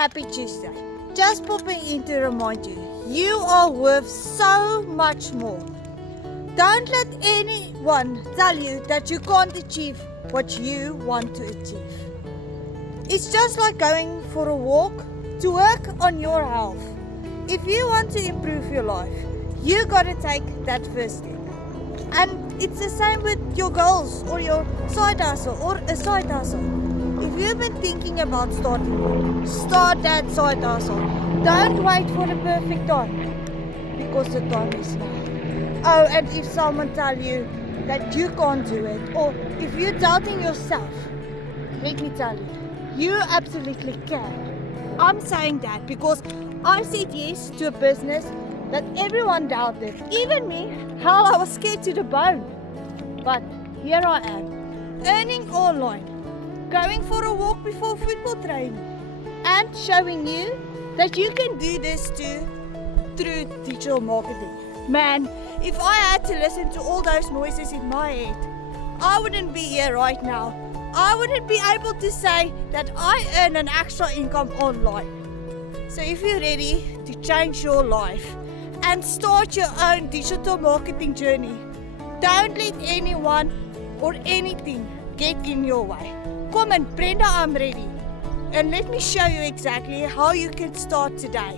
Happy Tuesday. Just popping in to remind you, you are worth so much more. Don't let anyone tell you that you can't achieve what you want to achieve. It's just like going for a walk to work on your health. If you want to improve your life, you gotta take that first step. And it's the same with your goals or your side hustle or a side hustle. If you've been thinking about starting one, start that side hustle. Don't wait for the perfect time, because the time is now. Oh, and if someone tell you that you can't do it, or if you're doubting yourself, let me tell you, you absolutely can. I'm saying that because I said yes to a business that everyone doubted. Even me, hell, I was scared to the bone. But here I am, earning online, going for a walk before football training, and showing you that you can do this too through digital marketing. Man, if I had to listen to all those noises in my head, I wouldn't be here right now. I wouldn't be able to say that I earn an extra income online. So if you're ready to change your life and start your own digital marketing journey, don't let anyone or anything get in your way. Come on, Brenda, I'm ready. And let me show you exactly how you can start today.